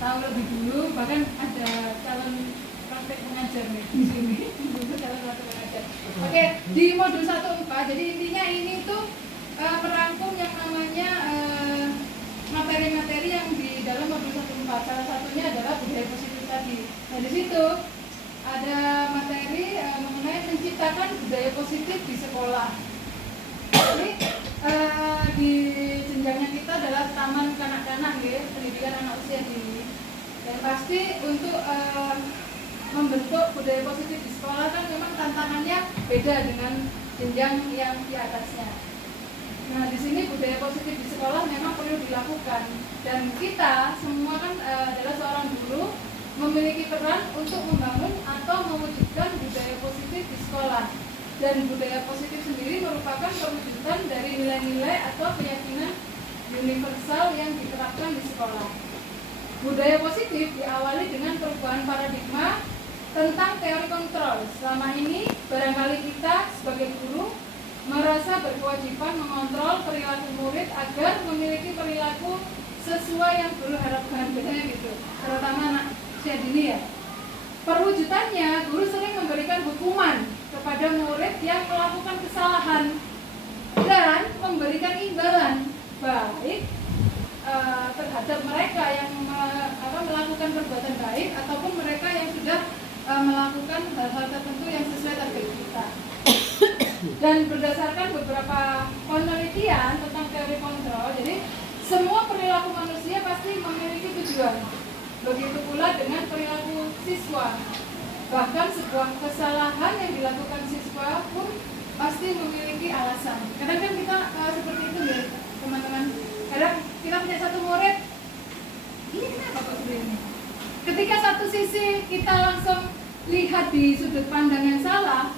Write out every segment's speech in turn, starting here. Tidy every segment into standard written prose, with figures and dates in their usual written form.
tahu lebih dulu, bahkan ada calon praktek pengajar nih di sini. Calon praktek pengajar. Oke, di modul 1.4, jadi intinya ini tuh merangkum yang namanya materi-materi yang di dalam modul 1.4. Salah satunya adalah budaya positif tadi. Nah, di situ ada materi mengenai menciptakan budaya positif di sekolah. Jadi di jenjangnya kita adalah taman kanak-kanak ya, pendidikan anak usia dini. Dan pasti untuk membentuk budaya positif di sekolah kan memang tantangannya beda dengan jenjang yang di atasnya. Nah, di sini budaya positif di sekolah memang perlu dilakukan, dan kita semua kan adalah seorang guru memiliki peran untuk membangun atau mewujudkan budaya positif di sekolah. Dan budaya positif sendiri merupakan perwujudan dari nilai-nilai atau keyakinan universal yang diterapkan di sekolah. Budaya positif diawali dengan perubahan paradigma tentang teori kontrol. Selama ini barangkali kita sebagai guru merasa berkewajiban mengontrol perilaku murid agar memiliki perilaku sesuai yang guru harapkan, biasanya gitu, terutama anak usia dini ya. Perwujudannya, guru sering memberikan hukuman kepada murid yang melakukan kesalahan dan memberikan imbalan baik terhadap mereka yang melakukan perbuatan baik ataupun mereka yang sudah melakukan hal-hal tertentu yang sesuai target kita. Dan berdasarkan beberapa penelitian tentang teori kontrol, jadi semua perilaku manusia pasti memiliki tujuan. Begitu pula dengan perilaku siswa. Bahkan sebuah kesalahan yang dilakukan siswa pun pasti memiliki alasan. Kadang kan kita seperti itu ya teman-teman. Kadang kita punya satu murid, ini kenapa kok seperti ini? Ketika satu sisi kita langsung lihat di sudut pandang yang salah,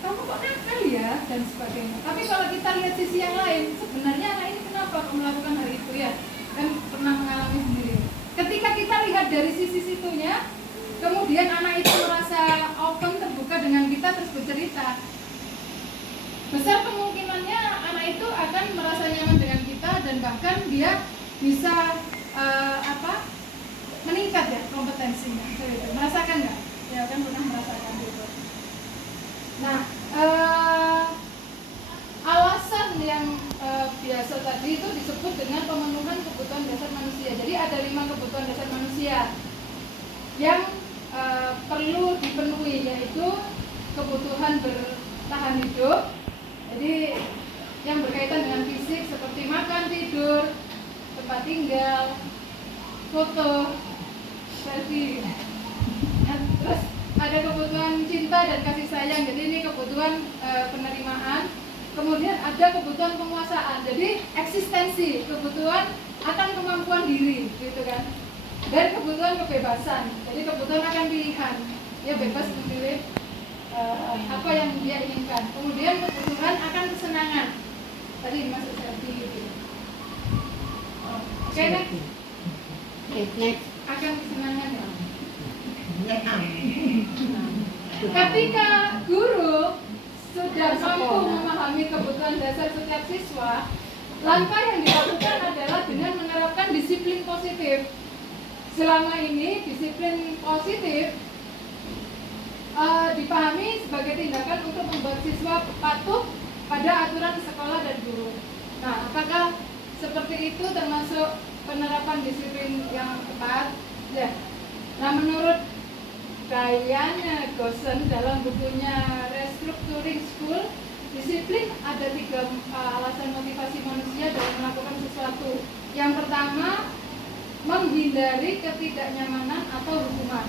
kamu kok nakal ya, dan sebagainya. Tapi kalau kita lihat sisi yang lain, sebenarnya anak ini kenapa kok melakukan hal itu ya? Kan pernah mengalami sendiri. Ketika kita lihat dari sisi situnya, kemudian anak itu merasa open, terbuka dengan kita, terus bercerita, besar kemungkinannya anak itu akan merasa nyaman dengan kita, dan bahkan dia bisa meningkat ya kompetensinya. Merasakan nggak? Ya kan pernah merasakan gitu. Nah, alasan yang biasa tadi itu disebut dengan pemenuhan kebutuhan dasar manusia. Jadi ada 5 kebutuhan dasar manusia yang perlu dipenuhi, yaitu kebutuhan bertahan hidup. Jadi yang berkaitan dengan fisik seperti makan, tidur, tempat tinggal, foto, selfie. Nah, terus ada kebutuhan cinta dan kasih sayang. Jadi ini kebutuhan penerimaan. Kemudian ada kebutuhan penguasaan. Jadi eksistensi, kebutuhan akan kemampuan diri, gitu kan. Dan kebutuhan kebebasan. Jadi kebutuhan akan pilihan. Dia bebas memilih apa yang dia inginkan. Kemudian kebutuhan akan kesenangan. Tadi masuk selfie gitu. Oke, next. Akan kesenangan ya. Ketika guru sudah mampu memahami kebutuhan dasar setiap siswa, langkah yang dilakukan adalah dengan menerapkan disiplin positif. Selama ini disiplin positif dipahami sebagai tindakan untuk membuat siswa patuh pada aturan sekolah dan guru. Nah, apakah seperti itu termasuk penerapan disiplin yang tepat? Ya. Nah, menurut Diane Gossen dalam bukunya Restructuring School, disiplin ada 3 alasan motivasi manusia dalam melakukan sesuatu. Yang pertama, menghindari ketidaknyamanan atau hukuman.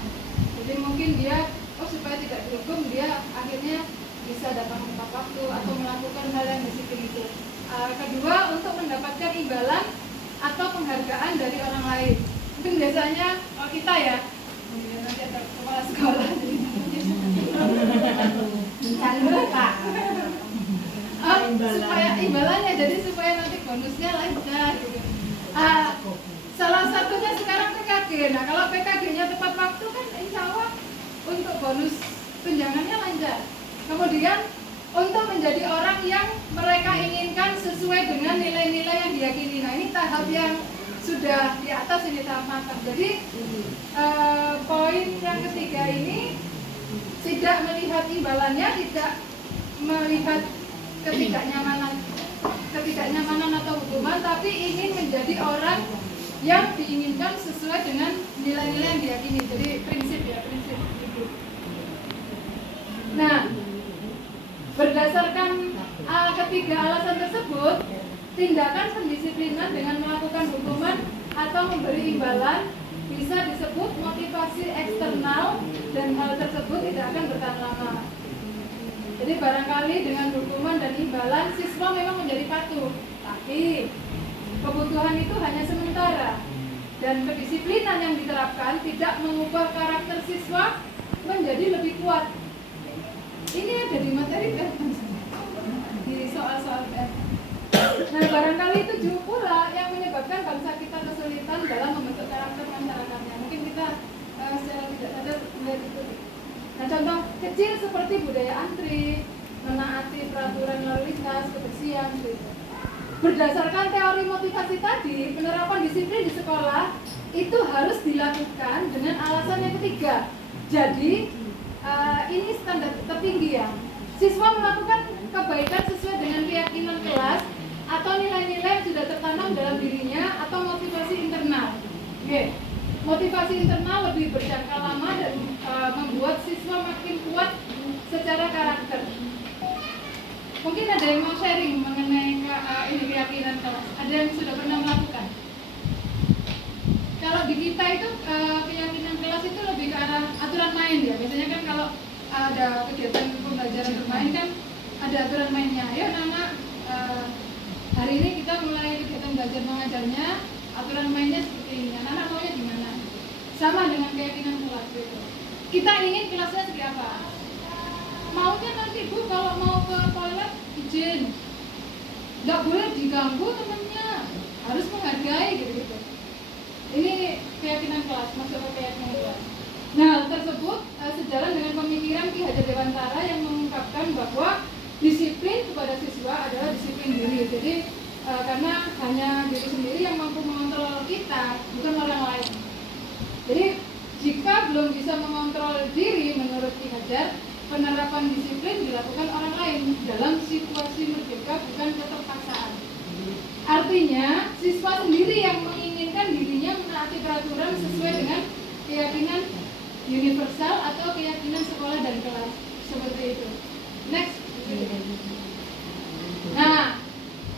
Jadi mungkin dia, supaya tidak dihukum, dia akhirnya bisa datang tepat waktu atau melakukan hal yang disiplin itu. Kedua, untuk mendapatkan imbalan atau penghargaan dari orang lain. Mungkin biasanya kita ya, nanti ada kepala sekolah jadi supaya imbalannya, jadi supaya nanti bonusnya lancar gitu. Salah satunya sekarang PKG. Nah, kalau PKG-nya tepat waktu kan insya Allah untuk bonus tunjangannya lancar. Kemudian untuk menjadi orang yang mereka inginkan sesuai dengan nilai-nilai yang diyakini. Nah, ini tahap yang sudah di atas ini tahap matang. Jadi poin yang ketiga ini tidak melihat imbalannya, tidak melihat ketidaknyamanan atau hukuman, tapi ingin menjadi orang yang diinginkan sesuai dengan nilai-nilai yang diyakini. Jadi prinsip hidup. Nah, berdasarkan ketiga alasan tersebut, tindakan pendisiplinan dengan melakukan hukuman atau memberi imbalan bisa disebut motivasi eksternal, dan hal tersebut tidak akan bertahan lama. Jadi barangkali dengan hukuman dan imbalan siswa memang menjadi patuh, tapi kebutuhan itu hanya sementara, dan kedisiplinan yang diterapkan tidak mengubah karakter siswa menjadi lebih kuat. Ini ada di materi di soal-soal PR. Nah, barangkali itu juga pula yang menyebabkan bangsa kita kesulitan dalam membentuk karakter masyarakatnya. Mungkin kita secara tidak sadar melihat itu. Nah, contoh kecil seperti budaya antri, menaati peraturan lalu lintas, kebersihan, gitu. Berdasarkan teori motivasi tadi, penerapan disiplin di sekolah itu harus dilakukan dengan alasan yang ketiga. Jadi, ini standar tertinggi ya. Siswa melakukan kebaikan sesuai dengan keyakinan kelas atau nilai-nilai yang sudah tertanam dalam dirinya, atau motivasi internal. Oke. Motivasi internal lebih berjangka lama dan membuat siswa makin kuat secara karakter. Mungkin ada yang mau sharing mengenai ini keyakinan kelas. Ada yang sudah pernah melakukan? Kalau di kita itu keyakinan kelas itu lebih ke arah aturan main ya. Biasanya kan kalau ada kegiatan pembelajaran bermain kan ada aturan mainnya. Ayo anak-anak, hari ini kita mulai kegiatan belajar mengajarnya, aturan mainnya seperti ini. Anak-anak maunya gimana? Sama dengan keyakinan kelas itu. Kita ingin kelasnya seperti apa? Maunya nanti Bu kalau mau ke toilet izin, nggak boleh diganggu temennya, harus menghargai gitu. Ini keyakinan kelas, masuk ke keyakinan kelas. Nah, hal tersebut sejalan dengan pemikiran Ki Hajar Dewantara yang mengungkapkan bahwa disiplin kepada siswa adalah disiplin diri. Jadi karena hanya diri sendiri yang mampu mengontrol kita, bukan orang lain. Jadi jika belum bisa mengontrol diri menurut Ki Hajar, penerapan disiplin dilakukan orang lain dalam situasi merdeka, bukan keterpaksaan. Artinya siswa sendiri yang menginginkan dirinya menaati peraturan sesuai dengan keyakinan universal atau keyakinan sekolah dan kelas, seperti itu. Next. Nah,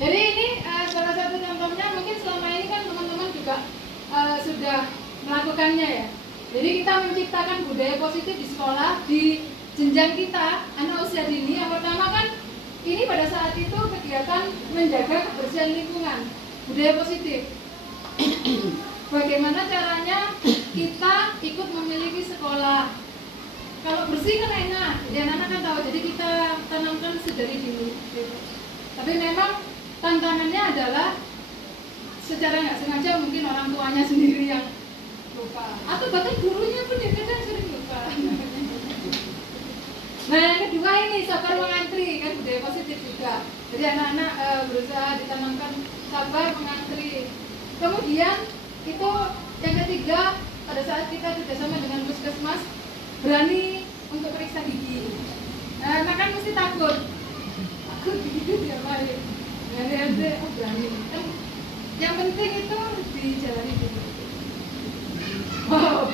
jadi ini salah satu contohnya. Mungkin selama ini kan teman-teman juga sudah melakukannya ya. Jadi kita menciptakan budaya positif di sekolah, di jenjang kita, anak usia dini. Yang pertama kan ini pada saat itu kegiatan menjaga kebersihan lingkungan, budaya positif. Bagaimana caranya kita ikut memiliki sekolah? Kalau bersih kan enak, jadi anak-anak kan tahu. Jadi kita tanamkan sedari dulu. Gitu. Tapi memang tantangannya adalah secara nggak sengaja mungkin orang tuanya sendiri yang lupa, atau bahkan gurunya pun kadang sering lupa. Nah, yang kedua ini sabar mengantri, kan budaya positif juga. Jadi anak-anak berusaha ditanamkan sabar mengantri. Kemudian itu yang ketiga, pada saat kita kerjasama dengan puskesmas, berani untuk periksa gigi. Nah, kan mesti takut gigi dia balik. Ada berani. Yang penting itu dijalani dulu. Wow.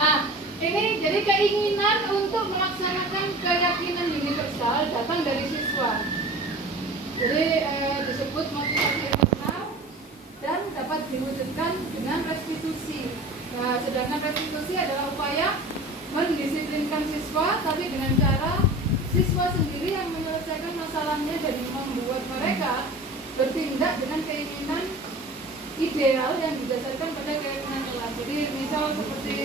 Nah, ini jadi keinginan untuk melaksanakan keyakinan universal datang dari siswa. Jadi disebut motivasi eksternal dan dapat diwujudkan dengan restitusi. Nah, sedangkan restitusi adalah upaya mendisiplinkan siswa, tapi dengan cara siswa sendiri yang menyelesaikan masalahnya dan membuat mereka bertindak dengan keinginan ideal yang didasarkan pada keyakinan kelas. Jadi misal seperti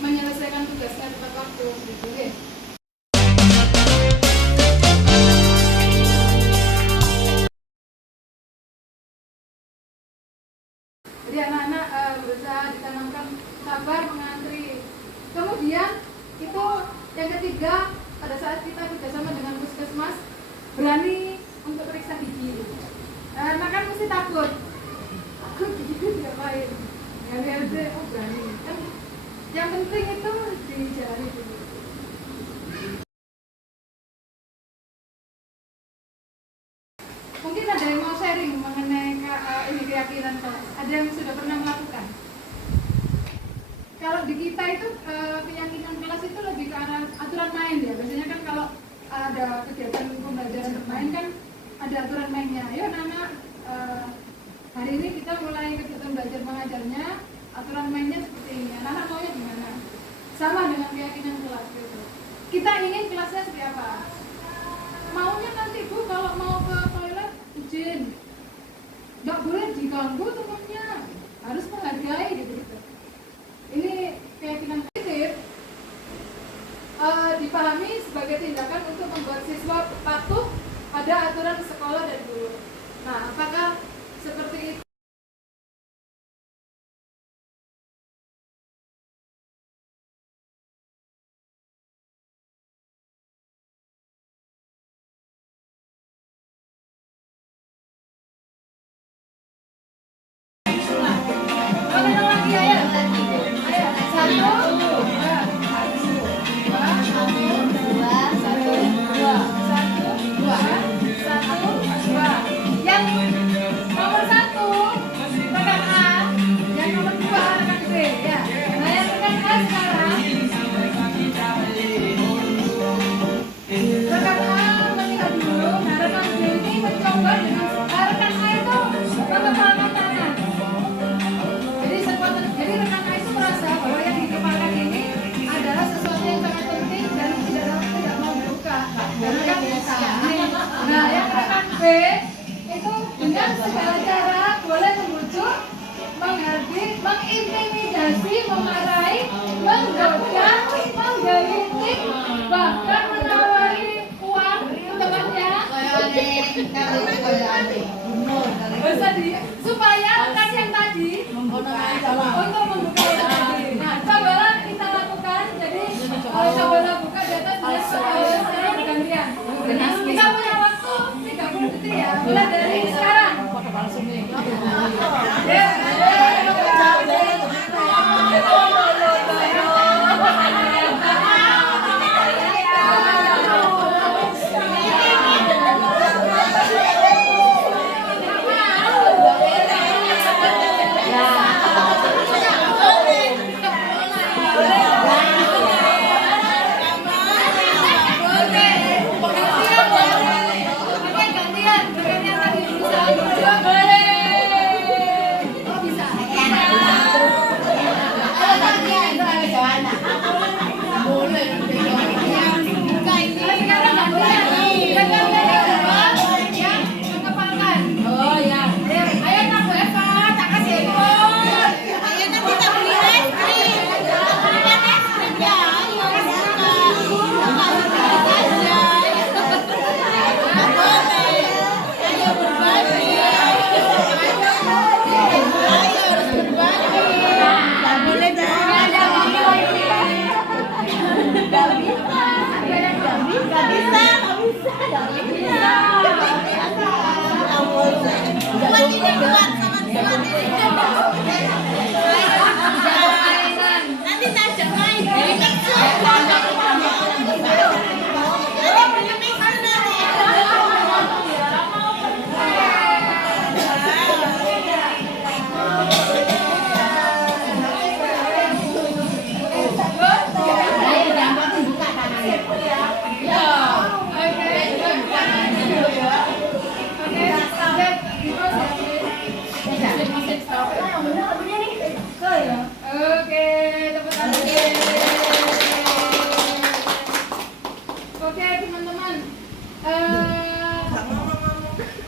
menyelesaikan tugasnya tepat waktu gitu ya. Jadi anak-anak berusaha ditanamkan sabar mengantri. Kemudian itu yang ketiga, pada saat kita kerjasama dengan puskesmas, berani untuk periksa gigi. Anak kan mesti takut gitu diapain ya lihat deh, oh berani kan yang penting itu dijalani dulu. Mungkin ada yang mau sharing mengenai ini keyakinan kelas, ada yang sudah pernah melakukan. Kalau di kita itu keyakinan kelas itu lebih ke arah aturan main ya. Biasanya kan kalau ada kegiatan pembelajaran bermain kan ada aturan mainnya. Ayo anak-anak, hari ini kita mulai kegiatan belajar mengajarnya, aturan mainnya seperti ini. Anak-anak maunya gimana? Sama dengan keyakinan kelas gitu. Kita ingin kelasnya seperti apa? Maunya nanti Bu kalau mau ke toilet izin, nggak boleh diganggu temannya, harus menghargai gitu. Ini keyakinan positif dipahami sebagai tindakan untuk membuat siswa patuh pada aturan sekolah dan guru. Nah, apakah seperti itu? Itu dengan segala cara boleh membujuk, menghardik, mengintimidasi, memarahi, menggoda, menggelitik, bahkan menawari uang temannya. Supaya rekan yang tadi untuk membuka tadi. Nah, cobalah kita lakukan. Jadi cobalah buka di atas secara bergantian. Kita punya waktu 30 detik ya. Mulai dari sekarang.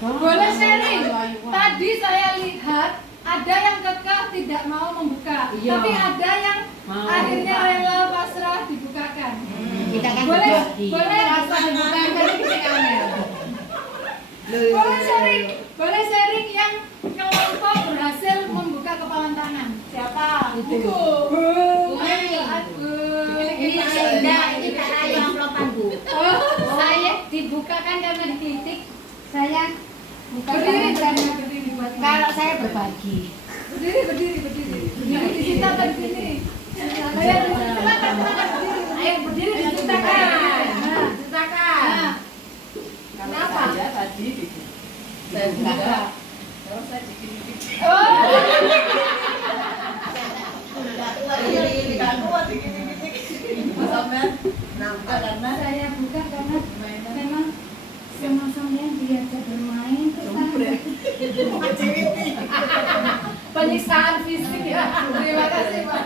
Boleh sharing. Tadi saya lihat ada yang kekeh tidak mau membuka, tapi ada yang akhirnya rela pasrah dibukakan. Kita kan Boleh rasa dibukakan boleh sharing yang kelompok berhasil membuka kepalan tangan. Siapa? Itu. Ini cara yang pelopan Bu. Oh, Saya dibukakan karena dititik. Saya buka berdiri. Kalau saya berbagi. Berdiri. Berdiri di sini atau di sini? Ayo, silakan berdiri. Ayo berdiri diceritakan. Nah, ceritakan. Kenapa? Saya tadi saya buka, terus saya dikit-dikit. Oh. Nggak kuat dikit-dikit. Sampai nampak karena Saya buka karena memang sama saya diajak bermain penyiksaan fisik ya. Terima kasih Pak.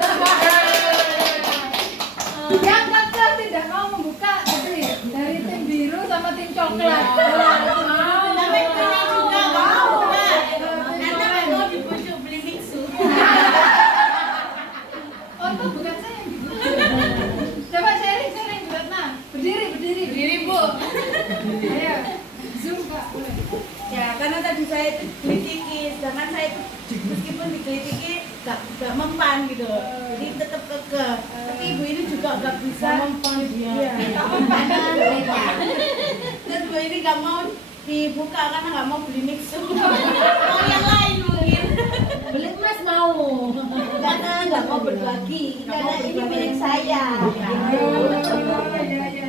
Yang kakak tidak mau membuka dari tim biru sama tim coklat. Tapi ini juga mau, Mbak. Karena mau dibujuk beli mixu. Oh, itu bukan saya yang dibuka. Coba sharing Bu Ratna. Berdiri Bu. Ayo. Zoom Kak. Boleh. Ya, karena tadi saya itu digelitiki, sedangkan saya itu meskipun digelitiki gak mempan gitu, jadi tetap kekeh. Tapi ibu ini juga gak bisa mempan dia. Gak mempan. Dan ibu ini gak mau dibuka karena gak mau beli mixu. Mau yang lain mungkin. Beli emas mau. Karena gak mau berbagi, karena ini milik saya.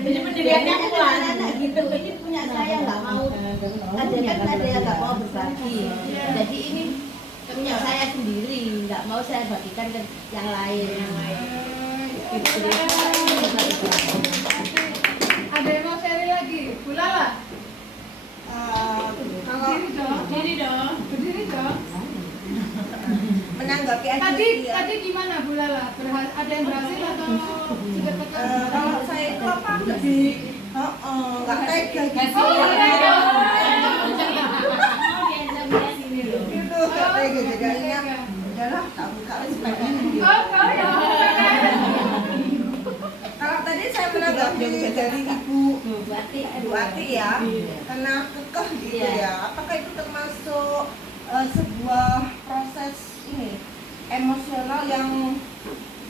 Jadi Pendiriannya anak gitu, ini punya saya nggak mau. Ada yang nggak mau berbagi. Jadi ini punya saya sendiri, nggak mau saya bagikan ke yang lain. Ada yang mau sharing lagi? Bu Lala. Berdiri dong. Menanggapi Tadi gimana Bu Lala? Ada yang berhasil atau sudah tekan? kalau saya itu apa nggak tega gitu. Oh, tega. Itu nggak tega jadinya. Udahlah, tak buka supaya. Oh, kau ya. Kalau tadi saya menanggapi dari Ibu Ati ya, karena kekeh gitu ya. Apakah itu termasuk sebuah proses ini emosional yang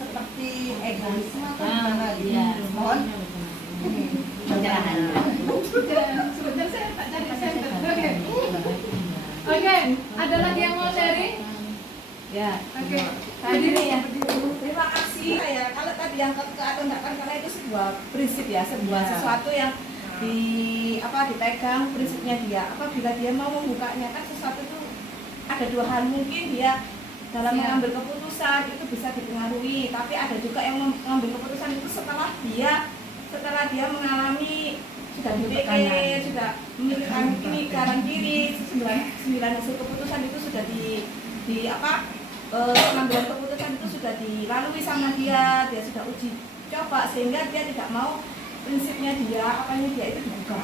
seperti egoisme atau gimana gitu? Mohon. Pencerahan. Sebentar saya tak cari center. Oke, ada lagi yang mau sharing? ya. Oke, berdiri ya. Terima kasih ya. Kalau tadi yang kekeh atau enggak kan karena itu sebuah prinsip ya, sebuah sesuatu yang dipegang prinsipnya dia. Apabila dia mau membukanya kan sesuatu itu ada dua hal, mungkin dia dalam mengambil keputusan itu bisa dipengaruhi, tapi ada juga yang mengambil keputusan itu setelah dia mengalami sudah dipikir, sudah memikirkan ini kanan kiri, sembilan hasil keputusan itu sudah pengambilan keputusan itu sudah dilalui sama dia sudah uji coba sehingga dia tidak mau prinsipnya dia itu dibuka.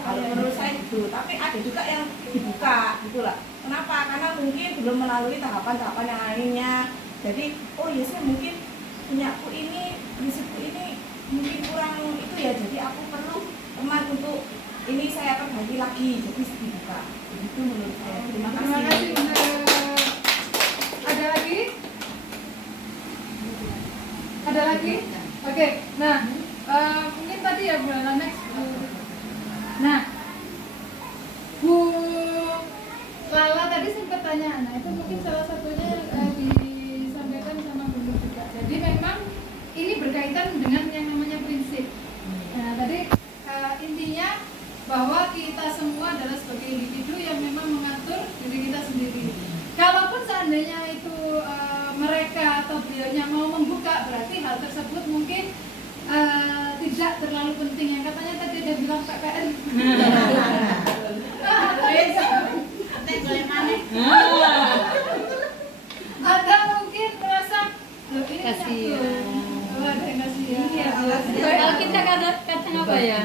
Kalau menurut saya gitu, tapi ada juga yang dibuka gitulah. Kenapa? Karena mungkin belum melalui tahapan-tahapan yang lainnya. Jadi, oh iya sih mungkin punyaku ini, prinsipku ini mungkin kurang itu ya. Jadi aku perlu teman untuk ini saya perbagi lagi. Jadi dibuka. Itu menurut saya. Terima kasih. Ada lagi? Ada lagi? Oke, nah mungkin tadi ya Bu Lala, next. Nah, Bu Lala tadi sempat tanya, nah itu mungkin salah satunya disampaikan sama Bunda juga. Jadi memang ini berkaitan dengan yang namanya prinsip. Nah tadi intinya bahwa kita semua adalah sebagai individu yang memang mengatur diri kita sendiri. Kalaupun seandainya itu mereka atau beliaunya mau membuka, berarti hal tersebut mungkin tidak terlalu penting. Yang katanya tadi dia bilang PPN. Ada mungkin merasa loh ini Kasihan. ada yang kasihan. Kalau kita kadang apa ya?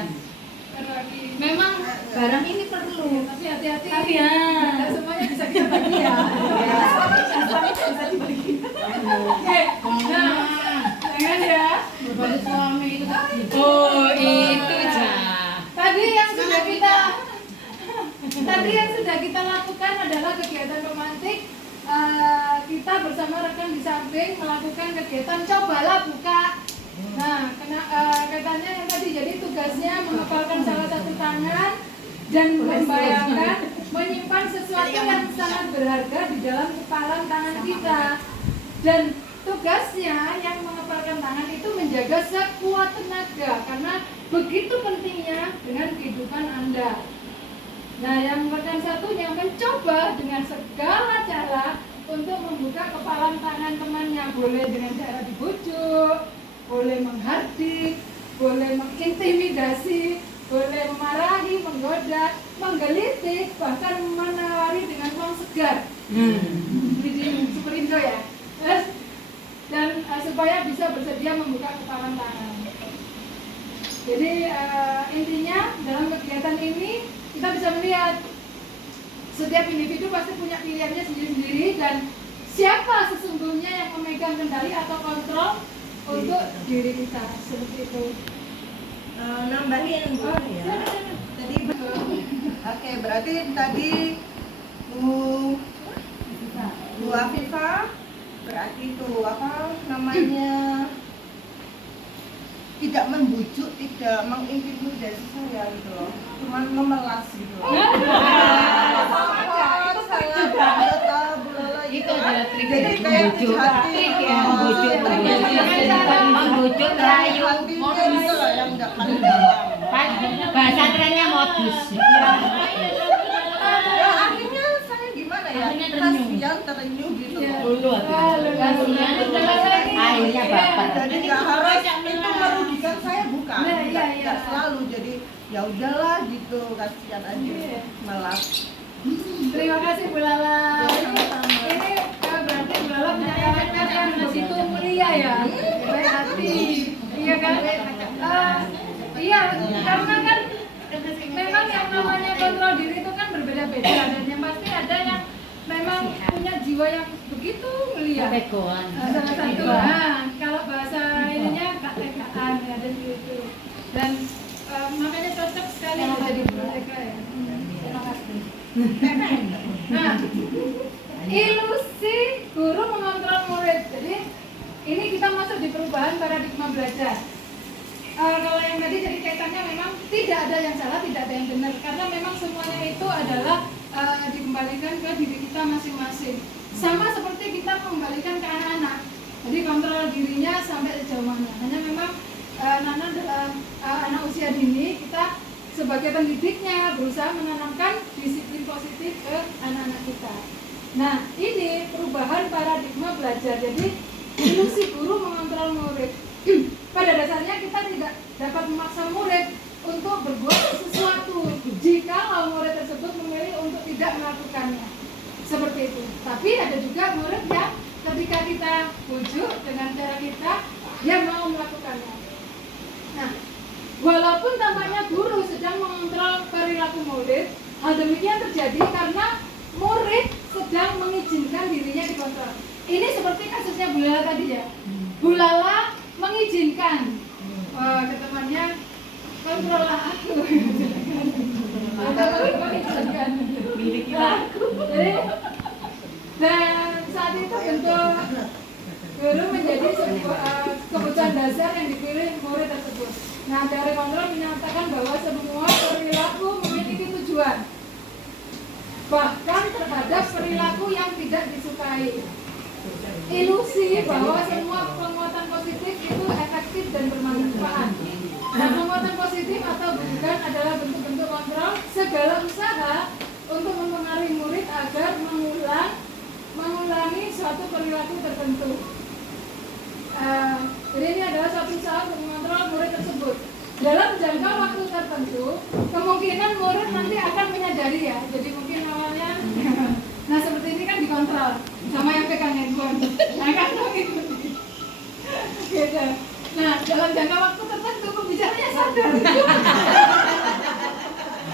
Memang Barang ini perlu. tapi hati-hati. Iya. Tidak semuanya bisa kita bagi ya. Oke, nah, jangan ya. Berbagi suami itu. Oh, itu ja. Tadi yang sudah kita lakukan adalah kegiatan romantik. Kita bersama rekan di samping melakukan kegiatan cobalah buka. Nah, katanya yang tadi jadi tugasnya menghafalkan salah satu tangan dan menyimpan sesuatu yang sangat berharga di dalam kepalan tangan kita. Dan tugasnya yang mengepalkan tangan itu menjaga sekuat tenaga, karena begitu pentingnya dengan kehidupan Anda. Nah, yang rekan satunya mencoba dengan segala cara untuk membuka kepalan tangan temannya, boleh dengan cara dibujuk, boleh menghardik, boleh mengintimidasi, boleh memarahi, menggoda, menggelitik, bahkan menawari dengan uang segar. Di Superindo ya. Dan supaya bisa bersedia membuka kepalan tangan. Jadi intinya dalam kegiatan ini kita bisa melihat setiap individu pasti punya pilihannya sendiri-sendiri, dan siapa sesungguhnya yang memegang kendali atau kontrol untuk diri kita, seperti itu. Nambahin Bu ya. Tadi Oke, berarti tadi Bu Afifah berarti itu apa namanya, tidak membujuk, tidak mengintimidasi saya gitu loh, cuman memelas gitu loh. Sangat banget Bu Lala Itu adalah trik jadi dari kayak membujuk. hati Membujuk rayu. hatinya gitu loh yang nggak dalam. Bahasa kerennya modus. Ya akhirnya saya gimana ya, Akhirnya terenyuh. kasihan terenyuh gitu Iya. loh. Dulu akhirnya baper. Jadi nggak harus itu merugikan saya, bukan, Nah, iya, nggak iya. selalu. Jadi ya udahlah gitu, kasihan aja, Iya. malah. Terima kasih Bu Lala. Sama-sama. Ini berarti Bu Lala punya karakter yang begitu mulia ya, baik hati. Iya kan? Iya, karena kan memang yang namanya kontrol diri itu kan berbeda-beda, dan yang pasti ada yang memang punya jiwa yang begitu mulia. Ketegoan. Salah satu, kalau bahasa ininya ketegaan ya, dan gitu. Dan makanya cocok sekali menjadi guru TK ya. Terima kasih. Nah, ilusi guru mengontrol murid. Jadi ini kita masuk di perubahan paradigma belajar. Kalau yang tadi jadi kaitannya memang tidak ada yang salah, tidak ada yang benar, karena memang semuanya itu adalah dikembalikan ke diri kita masing-masing. Sama seperti kita mengembalikan ke anak-anak. Jadi kontrol dirinya sampai sejauh mana. Hanya memang anak dalam anak usia dini, kita sebagai pendidiknya berusaha menanamkan disiplin positif ke anak-anak kita. Nah, ini perubahan paradigma belajar. Jadi ilusi guru mengontrol murid. Pada dasarnya kita tidak dapat memaksa murid untuk berbuat sesuatu jika murid tersebut memilih untuk tidak melakukannya. Seperti itu. Tapi ada juga murid yang ketika kita bujuk dengan cara kita, dia mau melakukannya. Nah, walaupun tampaknya guru sedang mengontrol perilaku murid, hal demikian terjadi karena murid sedang mengizinkan dirinya dikontrol. Ini seperti kasusnya Bu Lala tadi ya. Bu Lala mengizinkan ke temannya, kontrollah aku. Mengizinkan. Jadi, dan saat itu bentuk guru menjadi sebuah kebutuhan dasar yang dipilih murid tersebut. Nah, dari kontrol menyatakan bahwa semua perilaku memiliki tujuan, bahkan terhadap perilaku yang tidak disukai. Ilusi bahwa semua penguatan positif itu efektif dan bermanfaat. Nah, penguatan positif atau bukan adalah bentuk-bentuk kontrol segala usaha untuk mempengaruhi murid agar mengulangi suatu perilaku tertentu. Jadi ini adalah suatu usaha untuk mengontrol murid tersebut. Dalam jangka waktu tertentu, kemungkinan murid nanti akan menyadari ya. Jadi mungkin awalnya, nah seperti ini kan dikontrol sama yang pegang handphone. Nah kan mengikuti. Gitu. Nah dalam jangka waktu tertentu pembicaranya sadar.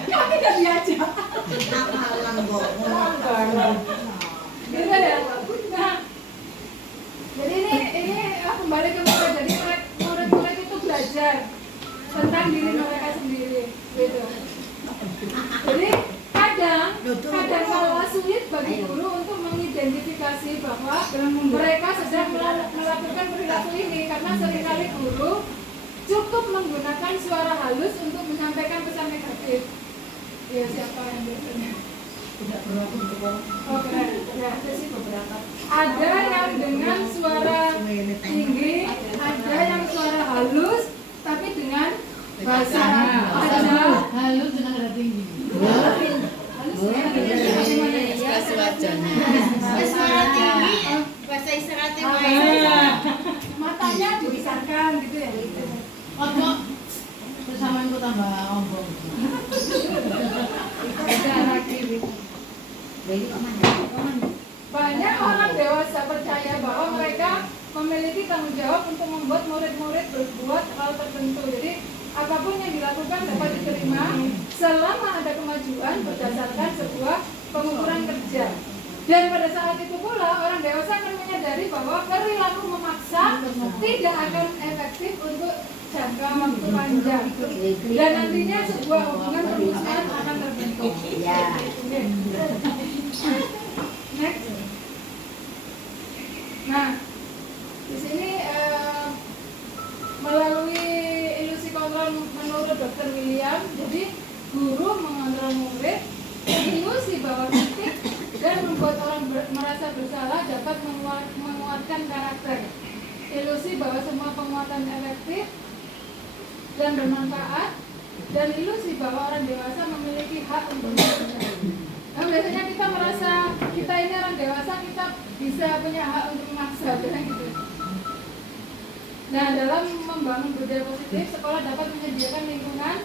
Kami tidak diajak. Gitu ya. Nah, jadi ini kembali ke murid. Jadi murid-murid itu belajar tentang diri mereka sendiri, gitu. Jadi kadang kalau sulit bagi guru untuk mengidentifikasi bahwa mereka sedang melakukan perilaku ini, karena seringkali guru cukup menggunakan suara halus untuk menyampaikan pesan negatif. Ya siapa yang biasanya? tidak berlaku untuk orang. Oh keren. Ya. Ada sih beberapa. Ada yang dengan suara tinggi, ada yang suara halus, tapi dengan bahasa Halus dengan nada tinggi. halus ya. Gimana ya? Ekspresi wajahnya. Suara tinggi, bahasa isyaratnya Ah, baik. matanya dibesarkan gitu ya. Kok bersama itu tambah ombong. Banyak orang dewasa percaya bahwa mereka memiliki tanggung jawab untuk membuat murid-murid berbuat hal tertentu. Jadi apapun yang dilakukan dapat diterima selama ada kemajuan berdasarkan sebuah pengukuran kerja. Dan pada saat itu pula orang dewasa akan menyadari bahwa perilaku memaksa tidak akan efektif untuk jangka waktu panjang. Dan nantinya sebuah hubungan perusahaan akan terbentuk. Oke. Next. Nah, di sini melalui ilusi kontrol menurut Dr. William, jadi guru mengontrol murid, ilusi bahwa kritik dan membuat orang merasa bersalah dapat menguatkan karakter. Ilusi bahwa semua penguatan efektif dan bermanfaat, dan ilusi bahwa orang dewasa memiliki hak untuk bekerja. Nah, biasanya kita merasa kita ini orang dewasa, kita bisa punya hak untuk memaksa, biasanya gitu. Nah, dalam membangun budaya positif, sekolah dapat menyediakan lingkungan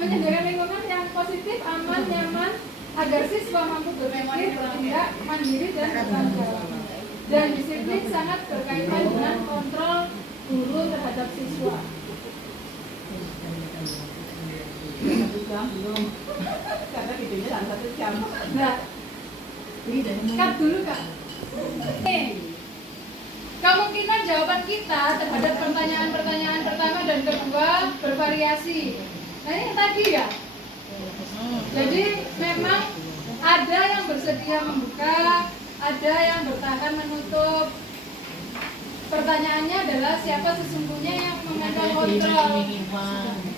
menyediakan lingkungan yang positif, aman, nyaman, agar siswa mampu berpikir, bertindak, mandiri dan bertanggung jawab. Dan disiplin sangat berkaitan dengan kontrol guru terhadap siswa. 1 jam belum. Karena videonya dalam 1 jam. Nah, cut dulu Kak. Kemungkinan jawaban kita terhadap pertanyaan-pertanyaan pertama dan kedua bervariasi. Nah ini yang tadi ya. Jadi memang ada yang bersedia membuka, ada yang bertahan menutup. Pertanyaannya adalah siapa sesungguhnya yang memegang kontrol?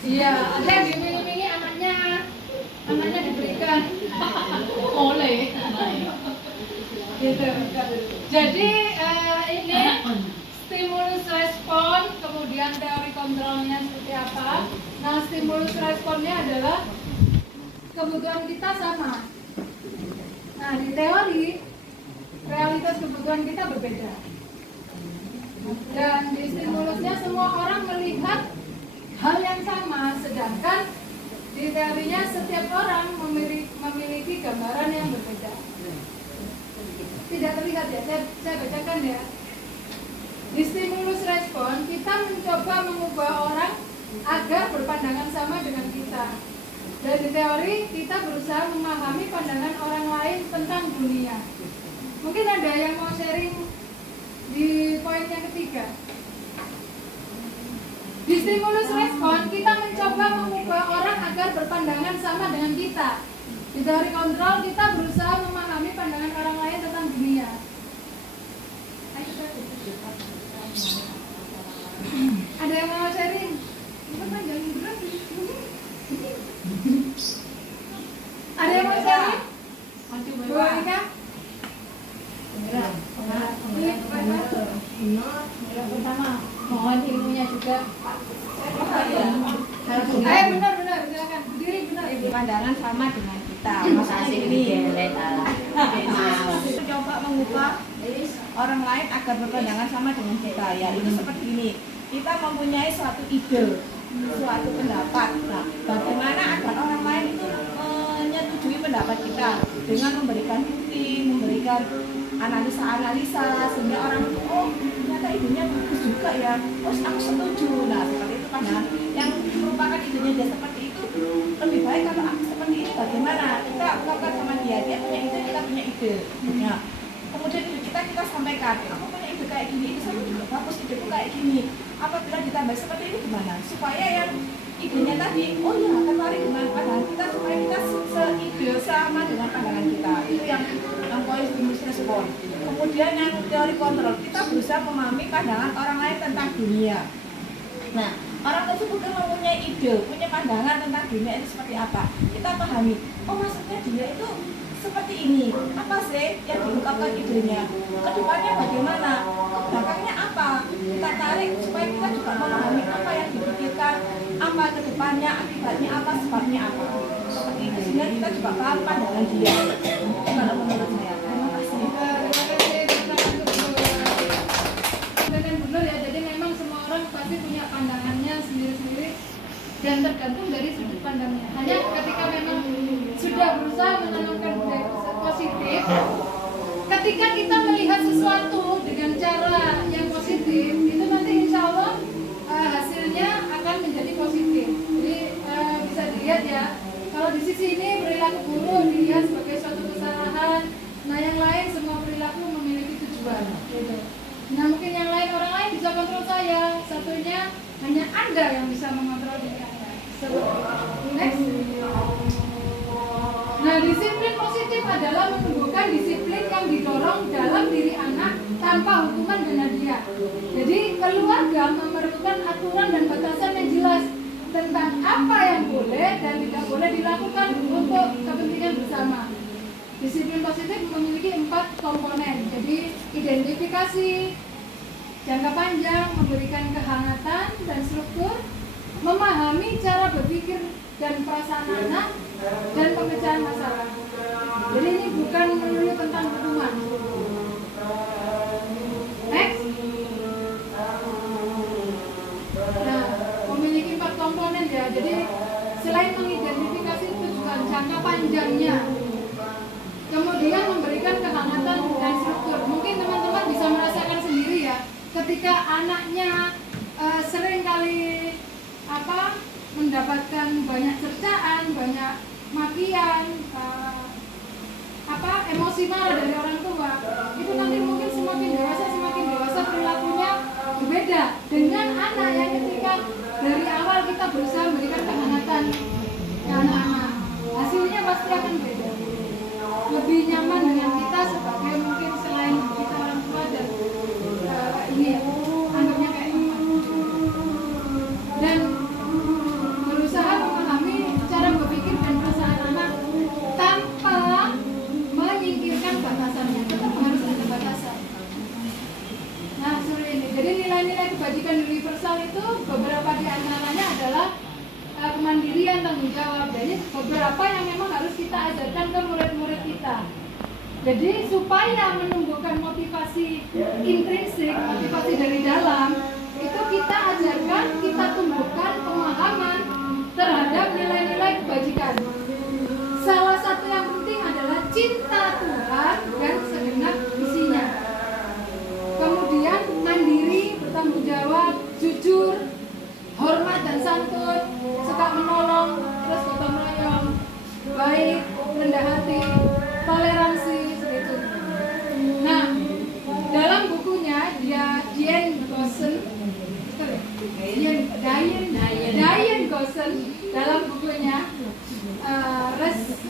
Iya, ada yang dimiliki anaknya diberikan oleh. Gitu. Jadi ini stimulus respon, kemudian teori kontrolnya seperti apa. Nah, stimulus responnya adalah kebutuhan kita sama. Nah, di teori realitas kebutuhan kita berbeda. Dan di stimulusnya semua orang melihat hal yang sama, sedangkan di teorinya setiap orang memiliki gambaran yang berbeda. Tidak terlihat ya, saya bacakan ya. Di stimulus respon, kita mencoba mengubah orang agar berpandangan sama dengan kita. Dan di teori, kita berusaha memahami pandangan orang lain tentang dunia. Mungkin ada yang mau sharing di poin yang ketiga. Di stimulus respon, kita mencoba mengubah orang agar berpandangan sama dengan kita. Di teori kontrol, kita berusaha memahami pandangan orang lain tentang dunia. Ada yang mau sharing? Bukan panjang berat. Ada yang mau sharing? Bu Ika? Pertama, mohon ilmunya juga. Benar, silakan. Berdiri benar. Pandangan sama dengan kita. Masih ini coba mengubah orang lain agar berpandangan sama dengan kita. Ya, itu seperti ini. Kita mempunyai suatu ide, suatu pendapat. Nah, bagaimana agar orang lain itu menyetujui pendapat kita dengan memberikan bukti, memberikan analisa-analisa sehingga orang itu, oh ternyata idenya bagus juga ya, terus aku setuju. Nah, seperti itu pandangan yang merupakan idenya dia seperti itu. Lebih baik kalau aku seperti ini, bagaimana kita melakukan sama dia punya ide, kita punya ide. Nah, kemudian ide kita sampaikan, aku punya ide kayak gini, ide sama juga bagus, ideku kayak gini. Apabila ditambah seperti ini gimana? Supaya yang idenya tadi, oh ya tertarik dengan pandangan kita, supaya kita seide sama dengan pandangan kita. Itu yang poin stimulus respon. Kemudian yang teori kontrol, kita berusaha memahami pandangan orang lain tentang dunia. Nah, orang tersebut kan mempunyai ide, punya pandangan tentang dunia itu seperti apa. Kita pahami, oh maksudnya dia itu seperti ini, apa sih yang diungkapkan idenya, kedepannya bagaimana, belakangnya apa, kita tarik supaya kita juga memahami apa yang dipikirkan, apa kedepannya, akibatnya apa, sebabnya apa, seperti itu, sehingga kita juga paham pandangan dia. Kalau menurut saya. Terima kasih. Dan benar ya, jadi memang semua orang pasti punya pandangannya sendiri-sendiri dan tergantung dari sudut pandangnya. Hanya ketika memang sudah berusaha menanamkan budaya positif, ketika kita melihat sesuatu dengan cara yang positif, itu nanti insya Allah hasilnya akan menjadi positif. Jadi bisa dilihat ya, kalau di sisi ini perilaku guru dilihat sebagai suatu kesalahan, nah yang lain semua perilaku memiliki tujuan. Gitu. Nah mungkin yang lain, orang lain bisa kontrol saya, satunya hanya Anda yang bisa mengontrol diri Anda. Next. Nah disiplin positif adalah menumbuhkan disiplin yang didorong dalam diri anak tanpa hukuman dan hadiah. Jadi keluarga memerlukan aturan dan batasan yang jelas tentang apa yang boleh dan tidak boleh dilakukan untuk kepentingan bersama. Disiplin positif memiliki 4 komponen. Jadi identifikasi jangka panjang, memberikan kehangatan dan struktur, memahami cara berpikir dan perasaan anak, dan pemecahan masalah. Jadi ini bukan melulu tentang hukuman. Next. Nah, memiliki 4 komponen ya. Jadi selain mengidentifikasi tujuan jangka panjangnya, kemudian memberikan kehangatan dan struktur. Mungkin teman-teman bisa merasakan sendiri ya, ketika anaknya sering kali mendapatkan banyak cercaan, banyak makian, emosi marah dari orang tua, itu nanti mungkin semakin dewasa perilakunya berbeda dengan anak yang ketika dari awal kita berusaha memberikan kehangatan ke anak-anak, hasilnya pasti akan beda. Lebih nyaman dengan kita sebagai mungkin selain kita orang tua dan ini ya, anggapnya kayak teman. Dan berusaha memahami cara berpikir dan perasaan anak tanpa menyingkirkan batasannya. Tetap harus ada batasan. Nah, seperti ini. Jadi nilai-nilai kebajikan universal itu beberapa di antaranya adalah kemandirian, tanggung jawab. Jadi beberapa yang memang harus kita ajarkan ke murid-murid kita. Jadi supaya menumbuhkan motivasi intrinsik, motivasi dari dalam, itu kita ajarkan, kita tumbuhkan pemahaman terhadap nilai-nilai kebajikan. Salah satu yang penting adalah cinta Tuhan dan segenap isinya. Kemudian mandiri, bertanggung jawab, jujur, hormat dan santun, suka menolong, terus gotong royong, baik, rendah hati, toleransi, seperti itu. Nah, dalam bukunya Diane Gossen dalam bukunya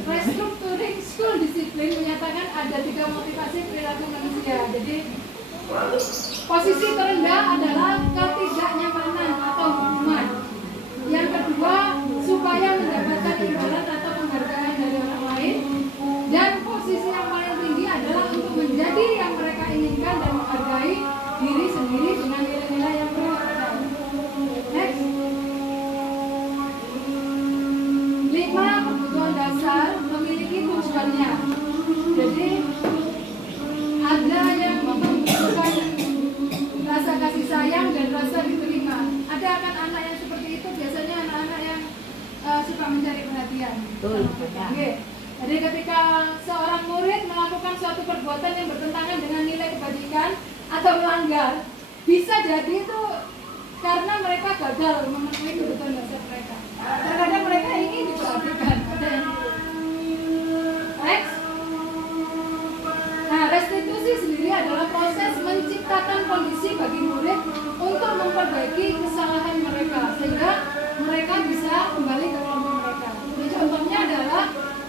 Restructuring School Discipline menyatakan ada 3 motivasi perilaku manusia. Jadi posisi terendah adalah ketidaknyamanan atau hukuman. Yang kedua, supaya mendapatkan imbalan atau penghargaan dari orang lain. Dan posisi yang paling tinggi adalah untuk menjadi yang mereka inginkan dan menghargai diri sendiri dengan nilai-nilai yang mereka. Next. 5 kebutuhan dasar memiliki tujuannya. Jadi ada yang membutuhkan rasa kasih sayang dan rasa diterima. Ada kan anak yang seperti itu, biasanya anak-anak yang suka mencari perhatian. Oke. Jadi ketika seorang murid melakukan suatu perbuatan yang bertentangan dengan nilai kebajikan atau melanggar, bisa jadi itu karena mereka gagal memenuhi kebutuhan dasar mereka. Terkadang mereka ingin diperhatikan. Next. Nah, restitusi sendiri adalah proses menciptakan kondisi bagi murid untuk memperbaiki kesalahan mereka sehingga mereka bisa kembali ke kelompok mereka. Jadi contohnya adalah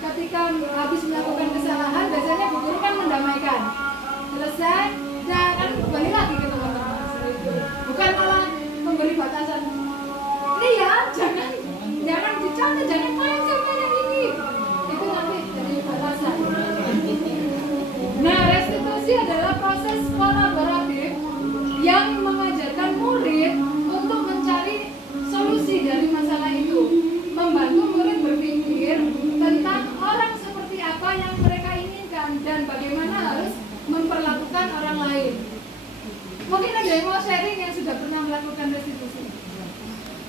ketika habis melakukan kesalahan, biasanya guru kan mendamaikan. Selesai, dan kan kembali lagi ke teman-teman. Bukan malah memberi batasan. sharing yang sudah pernah melakukan restitusi?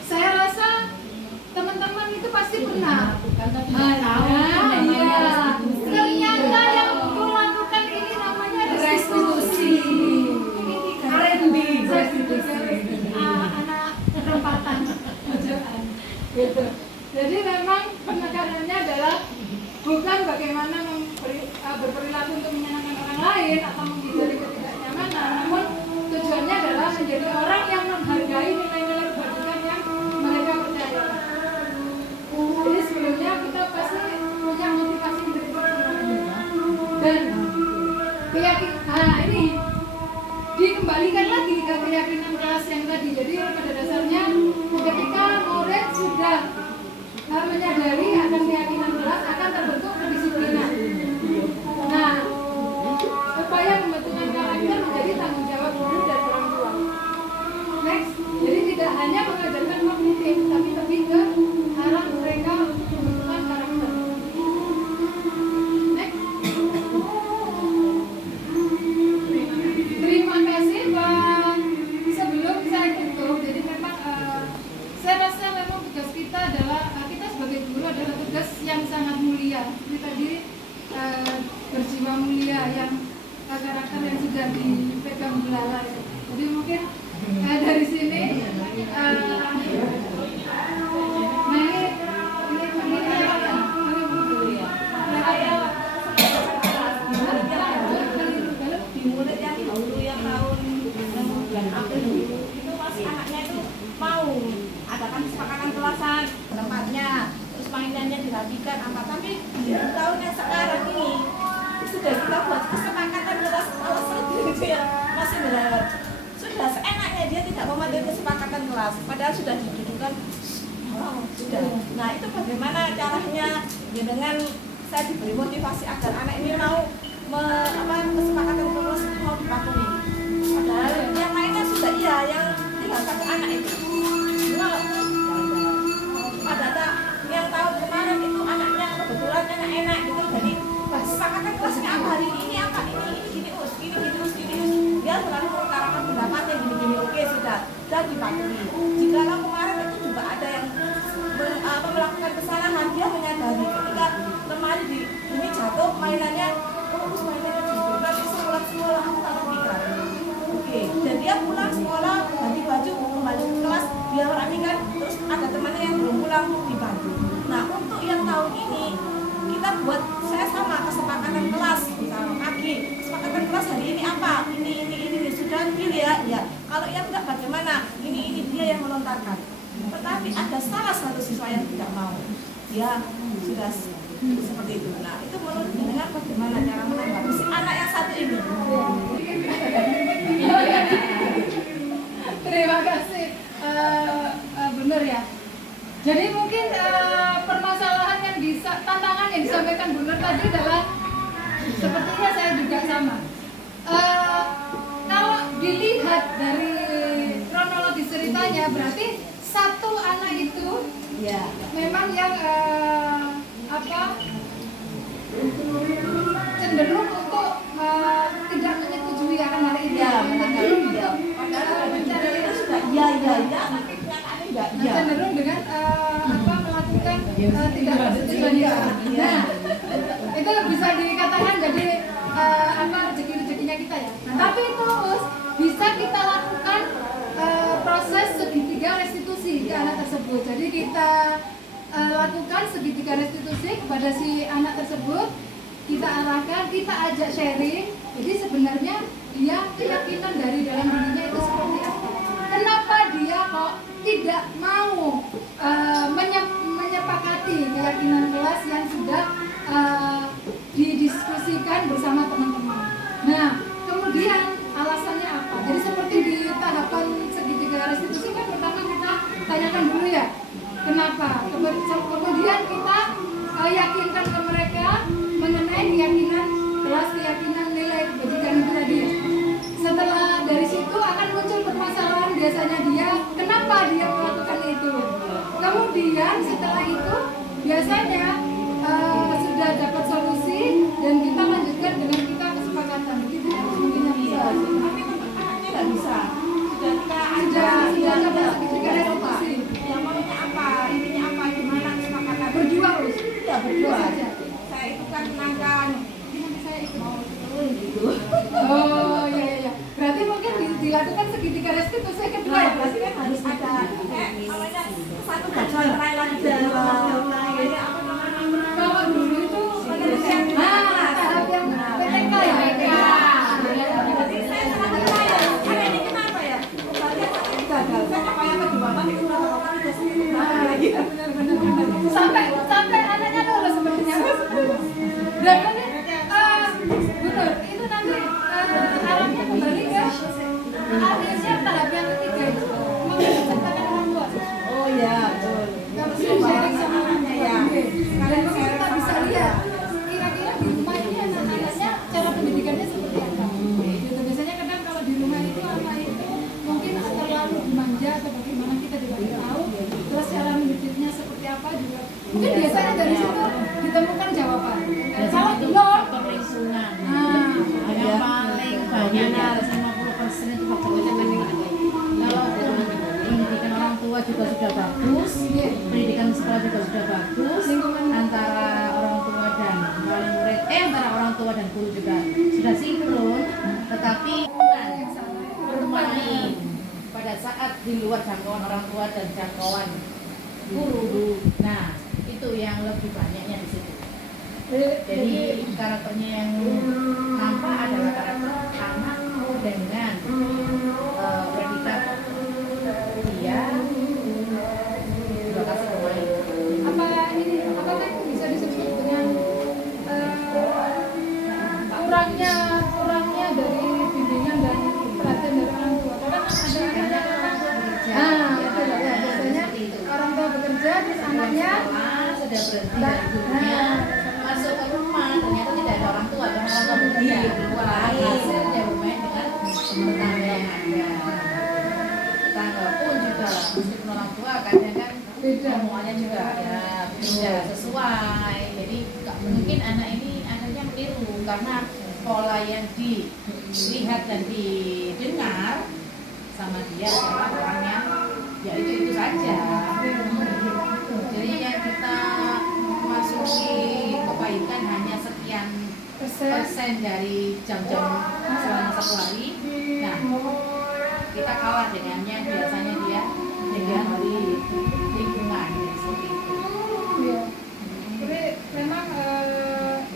Saya rasa teman-teman itu pasti pernah. Iya. Ternyata yang melakukan ini namanya restitusi. Ini restitusi. Anak perempatan. Gitu. Jadi memang penekanannya adalah bukan bagaimana berperilaku untuk menyenangkan orang lain atau menghindari ketidaknyamanan, namun tujuannya adalah menjadi orang yang menghargai nilai-nilai kebajikan yang mereka percaya. Jadi sebelumnya kita pasti punya motivasi berpikir dan keyakinan. Ini dikembalikan lagi ke keyakinan kelas yang tadi. Jadi pada dasarnya ketika murid sudah menyadari akan keyakinan kelas akan terbentuk kedisiplinan. Nah, upaya pembentukan karakter menjadi tanggung jawab guru dan orang tua. Next, jadi tidak hanya mengajarkan kognitif, tapi lebih ke arah mereka pembentukan karakter. Next. Terima kasih, Pak. Sebelum saya tutup, jadi memang saya rasa memang tugas kita adalah kita sebagai guru adalah tugas yang sangat mulia. Ini tadi berjiwa mulia yang karakter yang sudah dipegang belala. Jadi mungkin dari sini di murid yang dahulu yang tahun bulan April itu masih anaknya itu mau adakan kesepakatan kelasan tempatnya, terus mainannya dirapikan apa, tapi di tahun yang sekarang ini sudah kita buat kesepakatan kelas gitu ya, masih berharap sudah seenaknya dia tidak mematuhi kesepakatan kelas padahal sudah didudukan. Sudah. Nah itu bagaimana caranya ya, dengan saya diberi motivasi agar anak ini mau kesepakatan kelas itu mau dipatuhi. Padahal yang lainnya sudah iya, yang tinggal satu anak itu. Pada yang tahun kemarin itu anaknya kebetulan enak gitu, jadi kesepakatan kelasnya apa hari ini apa ini gini dia selalu mengutarakan pendapatnya gini oke sudah dipatuhi. Jika kemarin itu juga ada yang melakukan kesalahan, dia menyadari ketika kemarin ini jatuh mainannya terus mainannya diberikan sekolah aku tak rapikan. Oke, dan dia pulang sekolah ganti baju kembali ke kelas dia rapikan, terus ada temannya yang belum pulang dibantu. Nah untuk yang tahun ini kita buat saya sama kesepakatan kelas misalnya pagi kesepakatan kelas hari ini apa ini sudah deal ya kalau yang enggak bagaimana ini dia yang melontarkan, tetapi ada salah satu siswa yang tidak mau, dia sudah seperti itu. Nah itu menurut dengan bagaimana cara menanggapi si anak yang satu ini. Terima kasih, benar ya. Jadi mungkin permasalahan yang tantangan yang disampaikan Bu Nur tadi adalah sepertinya saya juga sama. Kalau dilihat dari kronologis ceritanya, berarti satu anak itu ya memang yang cenderung untuk tidak menyetujui akan hal ini. Cenderung dengan melakukan tidak persetujuan. Nah, itu bisa dikatakan jadi rezeki-rezekinya kita ya. Tapi terus bisa kita lakukan proses segitiga restitusi ke anak tersebut. Jadi kita lakukan segitiga restitusi kepada si anak tersebut, kita arahkan, kita ajak sharing. Jadi sebenarnya dia keyakinan dari dalam dirinya itu seperti apa? Kenapa dia kok tidak mau menyepakati keyakinan kelas yang sudah didiskusikan bersama teman-teman? Nah, kemudian alasannya apa? Jadi seperti di tahapan segitiga restitusi kan pertama kita tanyakan dulu ya, kenapa? Kemudian kita yakinkan ke mereka mengenai keyakinan kelas, keyakinan nilai kebajikan itu tadi. Setelah dari situ akan muncul permasalahan biasanya dia, kenapa dia melakukan itu. Kemudian setelah itu biasanya sudah dapat solusi dan kita lanjutkan dengan kita kesepakatan. Begitu mungkin bisa. Tapi anaknya nggak bisa. Sudah sudah bagus, pendidikan sekolah juga sudah bagus, antara orang tua dan wali murid, antara orang tua dan guru juga sudah sinkron, tetapi bermain pada saat di luar jangkauan orang tua dan jangkauan guru. Nah, itu yang lebih banyaknya di situ. Jadi karakternya yang nampak adalah karakter anak dengan predikat dia lokasi bermain. Apakah bisa disebut dengan kurangnya dari bimbingan dan perhatian dari orang tua? Karena ada biasanya orang tua bekerja terus anaknya sudah berhenti dari gurunya masuk ke rumah, ternyata tidak ada orang tua dan orang tua bekerja di luar, hasilnya bermain dengan tetangga yang ada. Tetangga pun juga meskipun orang tua kadang kan omongannya juga ya beda sesuai, jadi mungkin anak ini akhirnya meniru karena pola yang dilihat dan didengar sama dia adalah orangnya ya itu saja. Jadi yang kita masuki kebaikan hanya sekian persen dari jam-jam selama satu hari. Nah, kita kalah dengannya biasanya dia dengan dari lingkungan seperti itu. Iya. Tapi memang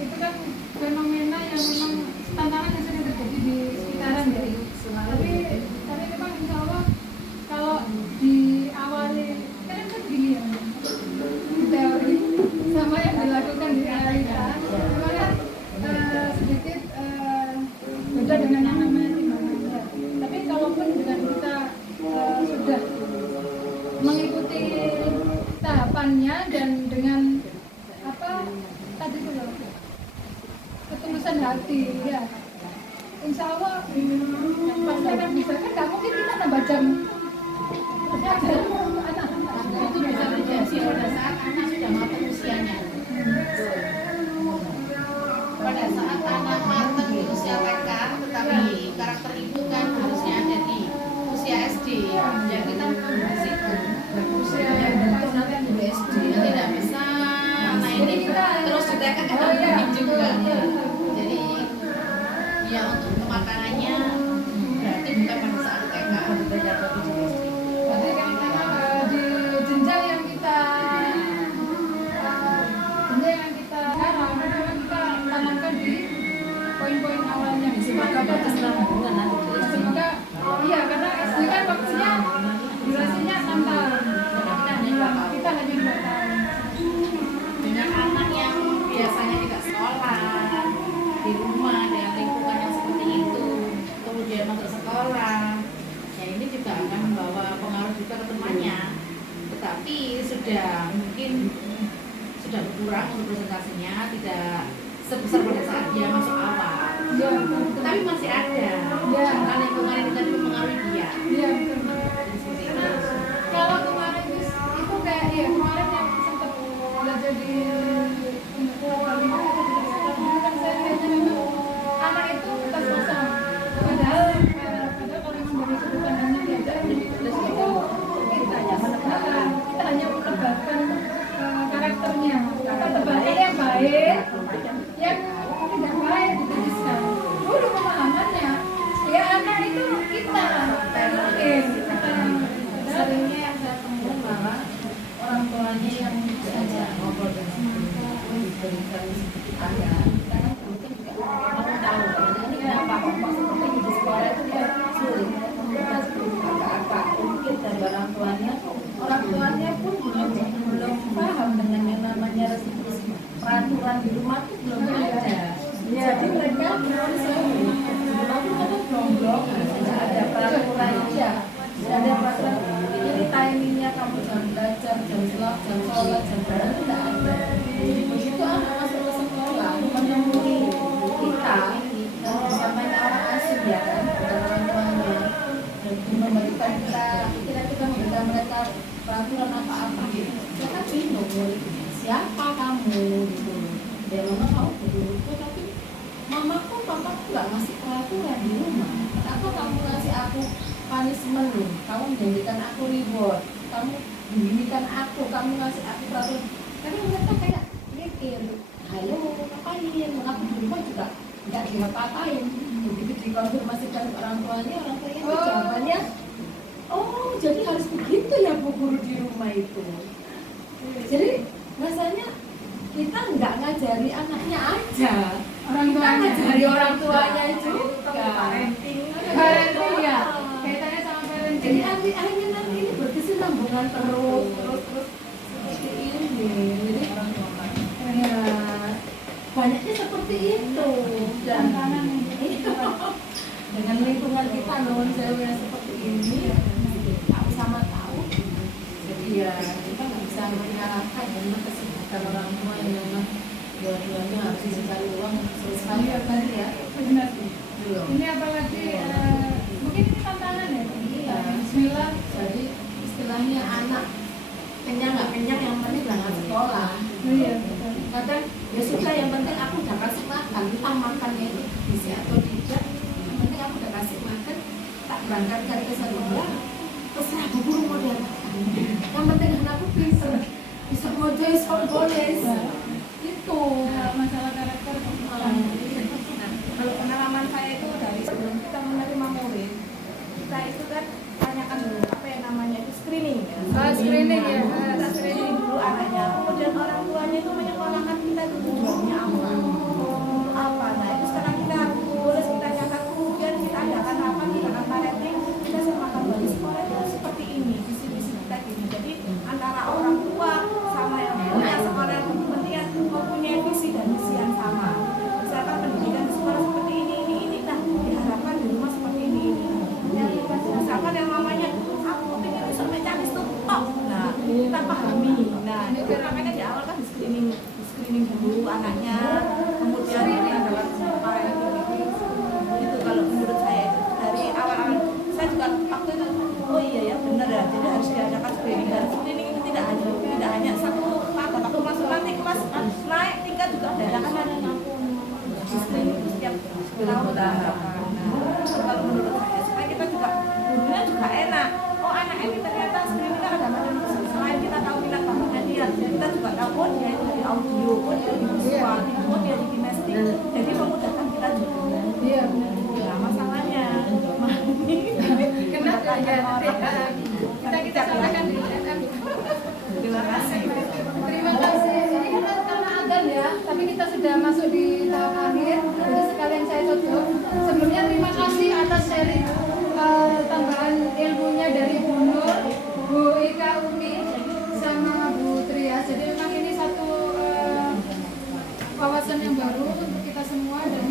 itu kan fenomena yang memang tantangan yang sering terjadi di sekitaran ya. Tapi memang insya Allah kalau diawali kan begini ya, teori sama yang dilakukan di realita, memang kan sedikit beda dengan yang namanya timbangan. Tapi kalaupun dengan kita sudah mengikuti tahapannya dan dengan apa tadi itu loh, ketulusan hati ya, insya Allah pasti akan bisa. Kan nggak mungkin kita nambah jam anak-anak Itu bisa terjadi pada saat anak sudah matang usianya. Pada saat anak matang di usia TK, tetapi karakter itu kan harusnya ada di usia SD. Ya kita di situ. usia yang Terus nanti di SD tidak bisa anak ini terus di TK kan mungkin juga. Jadi ya untuk pematangannya berarti bukan pada saat TK, belajar lebih di SD. berarti kan di jenjang yang kita sekarang memang kita tanamkan di poin-poin awalnya. Semoga iya, karena SD kan waktunya durasinya 6 tahun. Kita hanya 2 tahun. Dengan anak yang biasanya tidak sekolah di rumah dengan lingkungan yang seperti itu, kemudian masuk sekolah, ya ini juga akan membawa pengaruh juga ke temannya. Tetapi sudah mungkin sudah berkurang untuk presentasinya, tidak sebesar pada saat dia masuk awal. Ya, Tetapi masih ada, karena lingkungan itu tadi mempengaruhi dia. iya betul. Jadi seperti itu. Kalau kemarin itu kayak ya kemarin yang sempat belajar di Pulau Bali itu kan saya lihatnya memang anak itu pas-pasan. Padahal kalau memang dari sudut pandangnya diajar itu kita hanya menebarkan karakternya. Kita tebarkan yang baik, yang tidak baik dituliskan. Dulu pemahamannya ya anak itu kita mungkin Seringnya yang saya temui malah orang tuanya yang diajak ngobrol dengan diberikan ada karena mungkin juga kamu tahu ini kenapa kok seperti di sekolah itu dia sulit kita seperti apa mungkin dari orang tuanya pun belum paham dengan yang namanya restitusi peraturan di rumah itu belum ada. Jadi mereka belum sering tapi kadang blok tidak ada peraturan aja. Tidak ada peraturan ini timingnya kamu jam belajar, jam sholat, jam berapa tidak ada. Begitu anak masuk ke sekolah menemui kita sama orang asing ya kan, orang tuanya dan memberikan kita memberikan mereka peraturan apa-apa gitu. Mereka bingung siapa kamu gitu. Dia mama kamu betul tapi mamaku papaku nggak ngasih peraturan di rumah. Kenapa kamu ngasih aku punishment loh? Kamu menjadikan aku reward. Kamu beginikan aku, kamu ngasih aku peraturan. Tapi mereka kayak mikir, halo ngapain, aku di rumah juga nggak diapa-apain. Begitu dikonfirmasikan ke orang tuanya itu jawabannya, oh jadi harus begitu ya Bu Guru di rumah itu. Jadi rasanya kita nggak ngajari anaknya aja, Orang kita tuanya. ngajari orang tuanya juga. parenting. Parenting ya. Kaitannya sama parenting. Jadi akhirnya nanti ini berkesinambungan terus seperti ini. Jadi ya banyaknya seperti itu dan Tantangan itu dengan lingkungan kita non sewu yang seperti ini tak sama tahu. Jadi ya kita nggak bisa menyalahkan memang kesibukan orang tua yang memang dua-duanya harus mencari uang selesai kan ya. benar. Belum. Ini apalagi mungkin ini tantangan ya. Iya. Bismillah. Jadi istilahnya anak kenyang nggak kenyang yang penting berangkat sekolah. Iya, betul. Kadang ya sudah yang penting aku udah kasih makan, entah makannya itu gizi atau tidak. Yang penting aku udah kasih makan, tak berangkatkan ke sekolah. Terserah Bu Guru mau diapakan. Yang penting anakku bisa ngojek sekolah. Itu. Nah, masalah karakter Nah, kalau pengalaman saya itu dari sebelum kita menerima murid, kita itu kan tanyakan dulu apa yang namanya itu screening ya. Screening ya. Kita screening dulu anaknya, kemudian orang tuanya itu menyekolahkan kita itu tujuannya apa? Apa? Nah itu sekarang kita boleh kita tanyakan, kemudian kita adakan rapat, kita akan parenting, kita semakan dari sekolah itu seperti ini, visi-visi kita gini. Jadi antara orang tua sama yang punya sekolah yang kepentingan mempunyai visi dan misi yang sama. Misalkan pendidikan di sekolah seperti ini, nah diharapkan di rumah seperti ini. Yang misalkan yang namanya aku pengen bisa mekanis tuh, nah kita pahami. Nah itu makanya di awal kan di screening dulu anaknya, kemudian kita dalam parenting gitu. Kalau menurut saya itu dari awal-awal saya juga waktu itu oh iya ya benar ya, jadi harus diadakan screening. Dan screening itu tidak hanya satu pada waktu masuk nanti kelas naik tingkat juga diadakan lagi. Screening itu setiap tahun diadakan. Nah, kalau menurut saya supaya kita juga gurunya juga enak. Oh anak ini ternyata screening kan ada macam-macam. Selain kita tahu minat bakatnya dia, kita juga tahu oh dia itu di audio, oh dia di visual, oh dia di kinestetik. Jadi memudahkan kita juga. Iya, benar. Nah masalahnya Kenapa ya? Kita sampaikan di DM. terima kasih. Terima kasih. Ini kan karena adzan ya, tapi kita sudah masuk di tahap akhir. Jadi sekalian saya tutup. Sebelumnya terima kasih atas sharing tambahan ilmunya dari Bu Nur, Bu Ika Umi, sama Bu Tria. Jadi memang ini satu wawasan yang baru untuk kita semua dan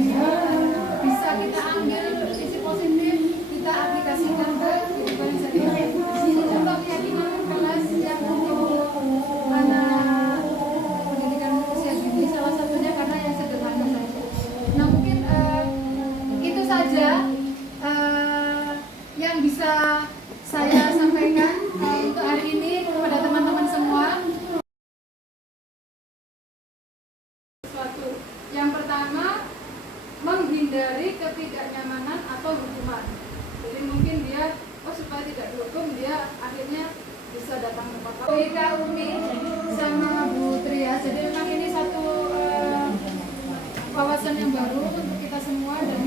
bisa kita ambil sisi positif, kita aplikasikan ke kehidupan sehari-hari. Untuk keyakinan kelas yang untuk anak pendidikan usia dini salah satunya karena yang sederhana saja. Nah mungkin itu saja yang bisa saya sampaikan untuk hari ini kepada teman-teman semua. Sesuatu yang pertama, menghindari ketidaknyamanan atau hukuman. Jadi mungkin dia supaya tidak dihukum, dia akhirnya bisa datang ke papa. Bu Ika Umi sama Bu Tria. Jadi memang ini satu wawasan yang baru untuk kita semua dan